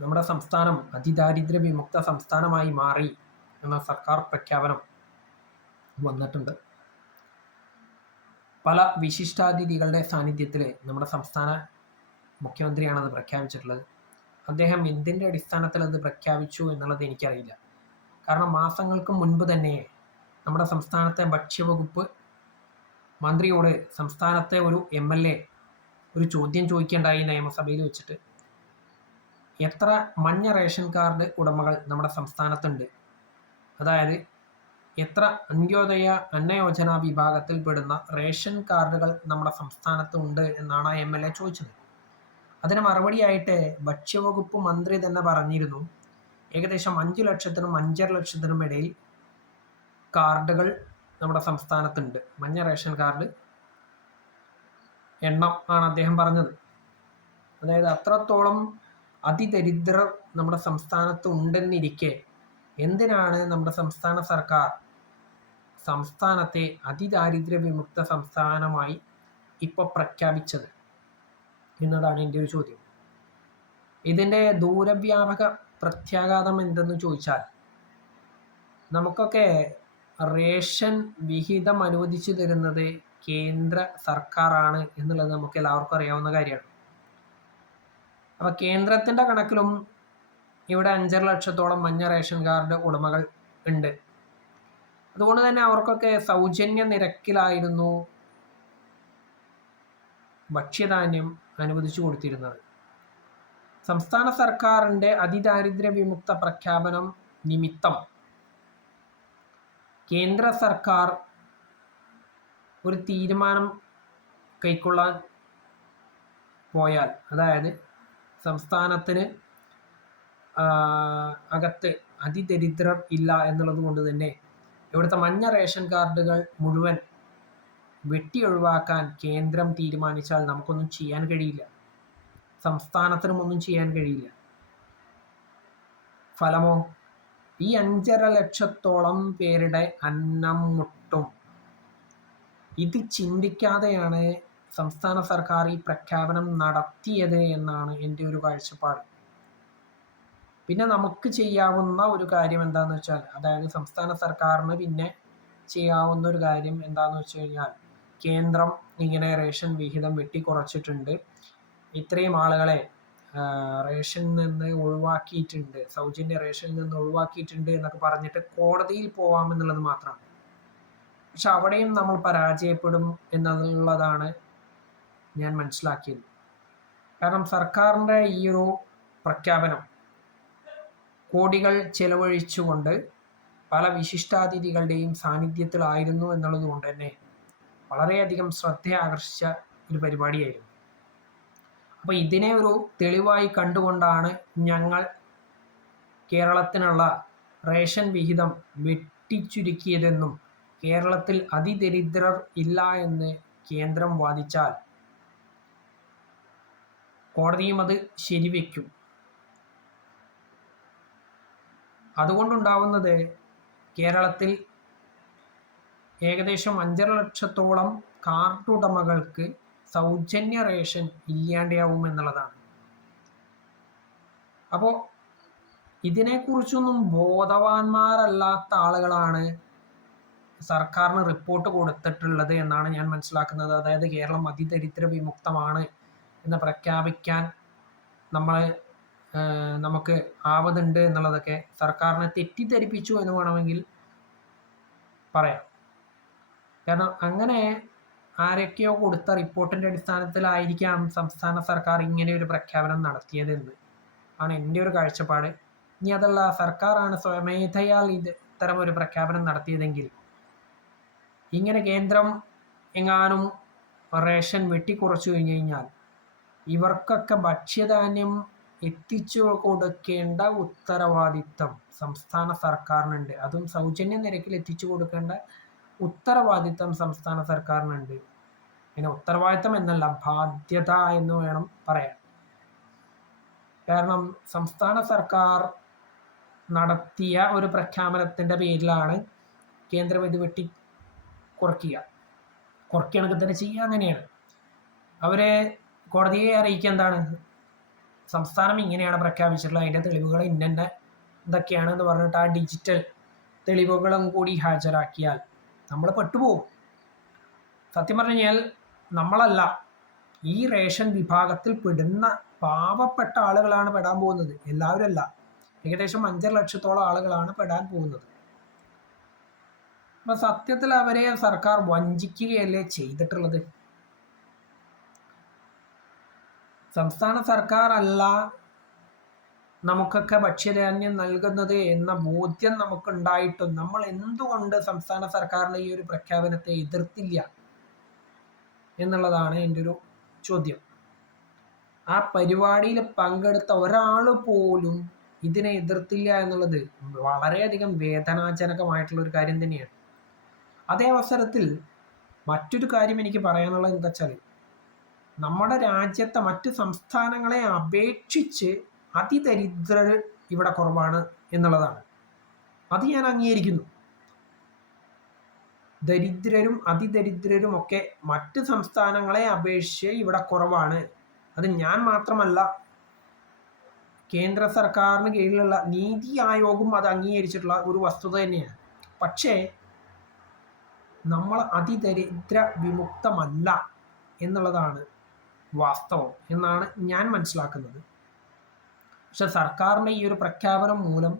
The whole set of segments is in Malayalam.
നമ്മുടെ സംസ്ഥാനം അതിദാരിദ്ര്യ വിമുക്ത സംസ്ഥാനമായി മാറി എന്ന സർക്കാർ പ്രഖ്യാപനം വന്നിട്ടുണ്ട്. പല വിശിഷ്ടാതിഥികളുടെ സാന്നിധ്യത്തിൽ നമ്മുടെ സംസ്ഥാന മുഖ്യമന്ത്രിയാണത് പ്രഖ്യാപിച്ചിട്ടുള്ളത്. അദ്ദേഹം എന്തിൻ്റെ അടിസ്ഥാനത്തിൽ അത് പ്രഖ്യാപിച്ചു എന്നുള്ളത് എനിക്കറിയില്ല. കാരണം മാസങ്ങൾക്ക് മുൻപ് തന്നെ നമ്മുടെ സംസ്ഥാനത്തെ ഭക്ഷ്യവകുപ്പ് മന്ത്രിയോട് സംസ്ഥാനത്തെ ഒരു MLA ഒരു ചോദ്യം ചോദിക്കേണ്ടായി നിയമസഭയിൽ വെച്ചിട്ട്. എത്ര മഞ്ഞ റേഷൻ കാർഡ് ഉടമകൾ നമ്മുടെ സംസ്ഥാനത്തുണ്ട്, അതായത് എത്ര അന്ത്യോദയ അന്നയോജന വിഭാഗത്തിൽപ്പെടുന്ന റേഷൻ കാർഡുകൾ നമ്മുടെ സംസ്ഥാനത്ത് ഉണ്ട് എന്നാണ് ആ MLA ചോദിച്ചത്. അതിന് മറുപടിയായിട്ട് ഭക്ഷ്യവകുപ്പ് മന്ത്രി തന്നെ പറഞ്ഞിരുന്നു, ഏകദേശം 5 ലക്ഷത്തിനും 5.5 ലക്ഷത്തിനും ഇടയിൽ കാർഡുകൾ നമ്മുടെ സംസ്ഥാനത്തുണ്ട്. മഞ്ഞ റേഷൻ കാർഡ് എണ്ണം ആണ് അദ്ദേഹം പറഞ്ഞത്. അതായത് അത്രത്തോളം അതിദരിദ്രർ നമ്മുടെ സംസ്ഥാനത്ത് ഉണ്ടെന്നിരിക്കെ എന്തിനാണ് നമ്മുടെ സംസ്ഥാന സർക്കാർ സംസ്ഥാനത്തെ അതിദാരിദ്ര്യ വിമുക്ത സംസ്ഥാനമായി ഇപ്പോൾ പ്രഖ്യാപിച്ചത് എന്നതാണ് എൻ്റെ ഒരു ചോദ്യം. ഇതിൻ്റെ ദൂരവ്യാപക പ്രത്യാഘാതം എന്തെന്ന് ചോദിച്ചാൽ, നമുക്കൊക്കെ റേഷൻ വിഹിതം അനുവദിച്ചു തരുന്നത് കേന്ദ്ര സർക്കാരാണ് എന്നുള്ളത് നമുക്ക് എല്ലാവർക്കും അറിയാവുന്ന കാര്യമാണ്. അപ്പോൾ കേന്ദ്രത്തിൻ്റെ കണക്കിലും ഇവിടെ 5.5 ലക്ഷത്തോളം മഞ്ഞ റേഷൻ കാർഡ് ഉടമകൾ ഉണ്ട്. അതുകൊണ്ട് തന്നെ അവർക്കൊക്കെ സൗജന്യ നിരക്കിലായിരുന്നു ഭക്ഷ്യധാന്യം അനുവദിച്ചു കൊടുത്തിരുന്നത്. സംസ്ഥാന സർക്കാരിൻ്റെ അതിദാരിദ്ര്യ വിമുക്ത പ്രഖ്യാപനം നിമിത്തം കേന്ദ്ര സർക്കാർ ഒരു തീരുമാനം കൈക്കൊള്ളാൻ പോയാൽ, അതായത് സംസ്ഥാനത്തിന് അകത്ത് അതിദരിദ്രർ ഇല്ല എന്നുള്ളത് കൊണ്ട് തന്നെ ഇവിടുത്തെ മഞ്ഞ റേഷൻ കാർഡുകൾ മുഴുവൻ വെട്ടി ഒഴിവാക്കാൻ കേന്ദ്രം തീരുമാനിച്ചാൽ നമുക്കൊന്നും ചെയ്യാൻ കഴിയില്ല, സംസ്ഥാനത്തിനും ഒന്നും ചെയ്യാൻ കഴിയില്ല. ഫലമോ ഈ 5.5 ലക്ഷത്തോളം പേരുടെ അന്നം മുട്ടും. ഇത് ചിന്തിക്കാതെയാണ് സംസ്ഥാന സർക്കാർ ഈ പ്രഖ്യാപനം നടത്തിയത് എന്നാണ് എൻ്റെ ഒരു കാഴ്ചപ്പാട്. പിന്നെ നമുക്ക് ചെയ്യാവുന്ന ഒരു കാര്യം എന്താണെന്ന് വെച്ചാൽ, അതായത് സംസ്ഥാന സർക്കാരിന് പിന്നെ ചെയ്യാവുന്ന ഒരു കാര്യം എന്താണെന്ന് വെച്ച് കഴിഞ്ഞാൽ, കേന്ദ്രം ഇങ്ങനെ റേഷൻ വിഹിതം വെട്ടിക്കുറച്ചിട്ടുണ്ട്, ഇത്രയും ആളുകളെ റേഷനിൽ നിന്ന് ഒഴിവാക്കിയിട്ടുണ്ട്, സൗജന്യ റേഷനിൽ നിന്ന് ഒഴിവാക്കിയിട്ടുണ്ട് എന്നൊക്കെ പറഞ്ഞിട്ട് കോടതിയിൽ പോവാമെന്നുള്ളത് മാത്രമാണ്. പക്ഷെ അവിടെയും നമ്മൾ പരാജയപ്പെടും എന്നുള്ളതാണ് ഞാൻ മനസ്സിലാക്കിയത്. കാരണം സർക്കാരിൻ്റെ ഈ ഒരു പ്രഖ്യാപനം കോടികൾ ചെലവഴിച്ചുകൊണ്ട് പല വിശിഷ്ടാതിഥികളുടെയും സാന്നിധ്യത്തിലായിരുന്നു എന്നുള്ളത് കൊണ്ട് തന്നെ വളരെയധികം ശ്രദ്ധ ആകർഷിച്ച ഒരു പരിപാടിയായിരുന്നു. അപ്പോൾ ഇതിനെ ഒരു തെളിവായി കണ്ടുകൊണ്ടാണ് ഞങ്ങൾ കേരളത്തിനുള്ള റേഷൻ വിഹിതം വെട്ടിച്ചുരുക്കിയതെന്നും കേരളത്തിൽ അതിദരിദ്രർ ഇല്ല എന്ന് കേന്ദ്രം വാദിച്ചാൽ കോടതിയും അത് ശരിവെക്കും. അതുകൊണ്ടുണ്ടാവുന്നത് കേരളത്തിൽ ഏകദേശം 5.5 ലക്ഷത്തോളം കാർഡ് ഉടമകൾക്ക് സൗജന്യ റേഷൻ ഇല്ലാണ്ടാവും എന്നുള്ളതാണ്. അപ്പോൾ ഇതിനെക്കുറിച്ചൊന്നും ബോധവാന്മാരല്ലാത്ത ആളുകളാണ് സർക്കാരിന് റിപ്പോർട്ട് കൊടുത്തിട്ടുള്ളത് എന്നാണ് ഞാൻ മനസ്സിലാക്കുന്നത്. അതായത് കേരളം അതിദരിദ്ര വിമുക്തമാണ് എന്ന് പ്രഖ്യാപിക്കാൻ നമുക്ക് ആവതുണ്ട് എന്നുള്ളതൊക്കെ സർക്കാരിനെ തെറ്റിദ്ധരിപ്പിച്ചു എന്ന് വേണമെങ്കിൽ പറയാം. കാരണം അങ്ങനെ ആരൊക്കെയോ കൊടുത്ത റിപ്പോർട്ടിൻ്റെ അടിസ്ഥാനത്തിലായിരിക്കാം സംസ്ഥാന സർക്കാർ ഇങ്ങനെ ഒരു പ്രഖ്യാപനം നടത്തിയതെന്ന് ആണ് എൻ്റെ ഒരു കാഴ്ചപ്പാട്. ഇനി അതല്ല സർക്കാരാണ് സ്വമേധയാൽ ഇത്തരം ഒരു പ്രഖ്യാപനം നടത്തിയതെങ്കിൽ, ഇങ്ങനെ കേന്ദ്രം എങ്ങാനും റേഷൻ വെട്ടിക്കുറച്ചു കഴിഞ്ഞു കഴിഞ്ഞാൽ ഇവർക്കൊക്കെ ഭക്ഷ്യധാന്യം എത്തിച്ചു കൊടുക്കേണ്ട ഉത്തരവാദിത്തം സംസ്ഥാന സർക്കാരിനുണ്ട്. അതും സൗജന്യ നിരക്കിൽ എത്തിച്ചു കൊടുക്കേണ്ട ഉത്തരവാദിത്തം സംസ്ഥാന സർക്കാരിനുണ്ട്. പിന്നെ ഉത്തരവാദിത്തം എന്നല്ല, ബാധ്യത എന്ന് വേണം പറയാൻ. കാരണം സംസ്ഥാന സർക്കാർ നടത്തിയ ഒരു പ്രഖ്യാപനത്തിൻ്റെ പേരിലാണ് കേന്ദ്രം ഇത് കുറയ്ക്കുകയാണെങ്കിൽ തന്നെ ചെയ്യുക. അങ്ങനെയാണ് അവരെ കോടതിയെ അറിയിക്കുക എന്താണ്, സംസ്ഥാനം ഇങ്ങനെയാണ് പ്രഖ്യാപിച്ചിട്ടുള്ളത്, അതിൻ്റെ തെളിവുകൾ ഇന്ന ഇതൊക്കെയാണെന്ന് പറഞ്ഞിട്ട് ആ ഡിജിറ്റൽ തെളിവുകളും കൂടി ഹാജരാക്കിയാൽ നമ്മൾ പെട്ടുപോകും. സത്യം പറഞ്ഞു കഴിഞ്ഞാൽ നമ്മളല്ല, ഈ റേഷൻ വിഭാഗത്തിൽ പെടുന്ന പാവപ്പെട്ട ആളുകളാണ് പെടാൻ പോകുന്നത്, എല്ലാവരും അല്ല. ഏകദേശം 5 ലക്ഷത്തോളം ആളുകളാണ് പെടാൻ പോകുന്നത്. അപ്പൊ സത്യത്തിൽ അവരെ സർക്കാർ വഞ്ചിക്കുകയല്ലേ ചെയ്തിട്ടുള്ളത്. സംസ്ഥാന സർക്കാർ അല്ല നമുക്കൊക്കെ ഭക്ഷ്യധാന്യം നൽകുന്നത് എന്ന ബോധ്യം നമുക്കുണ്ടായിട്ടും നമ്മൾ എന്തുകൊണ്ട് സംസ്ഥാന സർക്കാരിൻ്റെ ഈ ഒരു പ്രഖ്യാപനത്തെ എതിർത്തില്ല എന്നുള്ളതാണ് എൻ്റെ ഒരു ചോദ്യം. ആ പരിപാടിയിൽ പങ്കെടുത്ത ഒരാൾ പോലും ഇതിനെ എതിർത്തില്ല എന്നുള്ളത് വളരെയധികം വേദനാജനകമായിട്ടുള്ളൊരു കാര്യം തന്നെയാണ്. അതേ അവസരത്തിൽ മറ്റൊരു കാര്യം എനിക്ക് പറയാനുള്ളത് എന്താ വെച്ചാൽ, നമ്മുടെ രാജ്യത്തെ മറ്റ് സംസ്ഥാനങ്ങളെ അപേക്ഷിച്ച് അതിദരിദ്രർ ഇവിടെ കുറവാണ് എന്നുള്ളതാണ്. അത് ഞാൻ അംഗീകരിക്കുന്നു. ദരിദ്രരും അതിദരിദ്രരും ഒക്കെ മറ്റ് സംസ്ഥാനങ്ങളെ അപേക്ഷിച്ച് ഇവിടെ കുറവാണ്. അത് ഞാൻ മാത്രമല്ല, കേന്ദ്ര സർക്കാരിന് കീഴിലുള്ള നീതി ആയോഗും അത് അംഗീകരിച്ചിട്ടുള്ള ഒരു വസ്തുത തന്നെയാണ്. പക്ഷേ നമ്മൾ അതിദരിദ്ര വിമുക്തമല്ല എന്നുള്ളതാണ് വാസ്തവം എന്നാണ് ഞാൻ മനസ്സിലാക്കുന്നത്. പക്ഷെ സർക്കാരിൻ്റെ ഈ ഒരു പ്രഖ്യാപനം മൂലം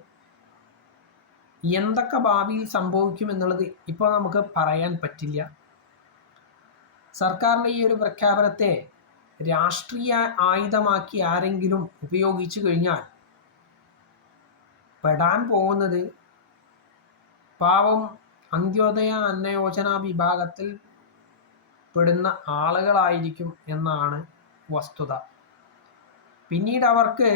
എന്തൊക്കെ ഭാവിയിൽ സംഭവിക്കും എന്നുള്ളത് ഇപ്പോൾ നമുക്ക് പറയാൻ പറ്റില്ല. സർക്കാരിൻ്റെ ഈ ഒരു പ്രഖ്യാപനത്തെ രാഷ്ട്രീയ ആയുധമാക്കി ആരെങ്കിലും ഉപയോഗിച്ചു കഴിഞ്ഞാൽ പെടാൻ പോകുന്നത് പാവം അന്ത്യോദയ അന്നയോജന വിഭാഗത്തിൽ പെടുന്ന ആളുകളായിരിക്കും എന്നാണ് വസ്തുത. പിന്നീട് അവർക്ക്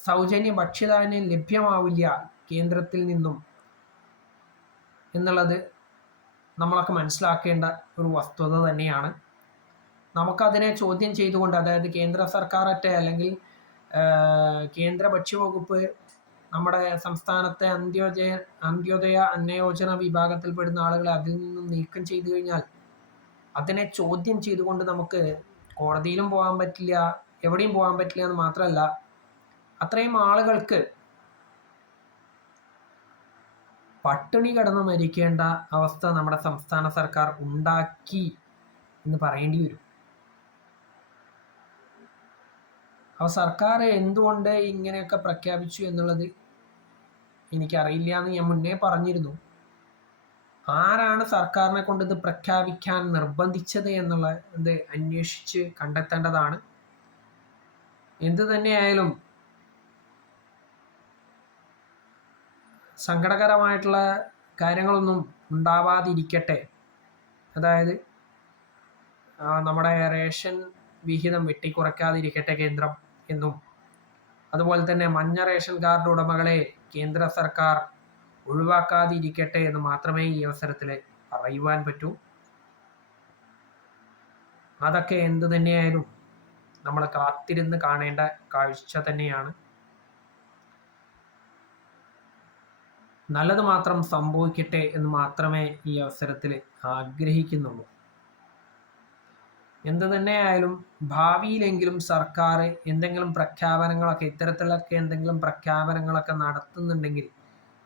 സൗജന്യ ഭക്ഷ്യധാന്യം ലഭ്യമാവില്ല കേന്ദ്രത്തിൽ നിന്നും എന്നുള്ളത് നമ്മളൊക്കെ മനസ്സിലാക്കേണ്ട ഒരു വസ്തുത തന്നെയാണ്. നമുക്കതിനെ ചോദ്യം ചെയ്തുകൊണ്ട്, അതായത് കേന്ദ്ര സർക്കാരറ്റെ അല്ലെങ്കിൽ കേന്ദ്ര ഭക്ഷ്യവകുപ്പ് നമ്മുടെ സംസ്ഥാനത്തെ അന്ത്യോദയ അന്നയോജന വിഭാഗത്തിൽപ്പെടുന്ന ആളുകളെ അതിൽ നിന്നും നീക്കം ചെയ്തു കഴിഞ്ഞാൽ അതിനെ ചോദ്യം ചെയ്തുകൊണ്ട് നമുക്ക് കോടതിയിലും പോകാൻ പറ്റില്ല, എവിടെയും പോകാൻ പറ്റില്ല എന്ന് മാത്രമല്ല, അത്രയും ആളുകൾക്ക് പട്ടിണി കിടന്ന് മരിക്കേണ്ട അവസ്ഥ നമ്മുടെ സംസ്ഥാന സർക്കാർ ഉണ്ടാക്കി എന്ന് പറയേണ്ടി വരും. അപ്പോൾ സർക്കാർ എന്തുകൊണ്ട് ഇങ്ങനെയൊക്കെ പ്രഖ്യാപിച്ചു എന്നുള്ളത് എനിക്കറിയില്ല എന്ന് ഞാൻ മുന്നേ പറഞ്ഞിരുന്നു. ആരാണ് സർക്കാരിനെ കൊണ്ട് ഇത് പ്രഖ്യാപിക്കാൻ നിർബന്ധിച്ചത് എന്നുള്ളത് അന്വേഷിച്ച് കണ്ടെത്തേണ്ടതാണ്. എന്തു തന്നെയായാലും സങ്കടകരമായിട്ടുള്ള കാര്യങ്ങളൊന്നും ഉണ്ടാവാതിരിക്കട്ടെ. അതായത് നമ്മുടെ റേഷൻ വിഹിതം വെട്ടിക്കുറയ്ക്കാതിരിക്കട്ടെ കേന്ദ്രം എന്നും, അതുപോലെ തന്നെ മഞ്ഞ റേഷൻ കാർഡ് ഉടമകളെ കേന്ദ്ര സർക്കാർ ഒഴിവാക്കാതിരിക്കട്ടെ എന്ന് മാത്രമേ ഈ അവസരത്തിൽ പറയുവാൻ പറ്റൂ. അതൊക്കെ എന്തു തന്നെയായാലും നമ്മൾ കാത്തിരുന്ന് കാണേണ്ട കാഴ്ച തന്നെയാണ്. നല്ലത് മാത്രം സംഭവിക്കട്ടെ എന്ന് മാത്രമേ ഈ അവസരത്തിൽ ആഗ്രഹിക്കുന്നുള്ളൂ. എന്ത് തന്നെയായാലും ഭാവിയിലെങ്കിലും സർക്കാർ എന്തെങ്കിലും പ്രഖ്യാപനങ്ങളൊക്കെ, ഇത്തരത്തിലൊക്കെ എന്തെങ്കിലും പ്രഖ്യാപനങ്ങളൊക്കെ നടത്തുന്നുണ്ടെങ്കിൽ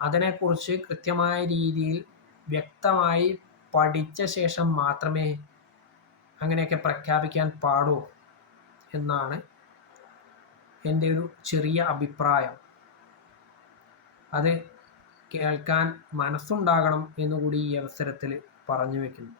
അതിനെക്കുറിച്ച് കൃത്യമായ രീതിയിൽ വ്യക്തമായി പഠിച്ച ശേഷം മാത്രമേ അങ്ങനെയൊക്കെ പ്രഖ്യാപിക്കാൻ പാടൂ എന്നാണ് എൻ്റെ ഒരു ചെറിയ അഭിപ്രായം. അത് കേൾക്കാൻ മനസ്സുണ്ടാകണം എന്നുകൂടി ഈ അവസരത്തിൽ പറഞ്ഞു വയ്ക്കുന്നു.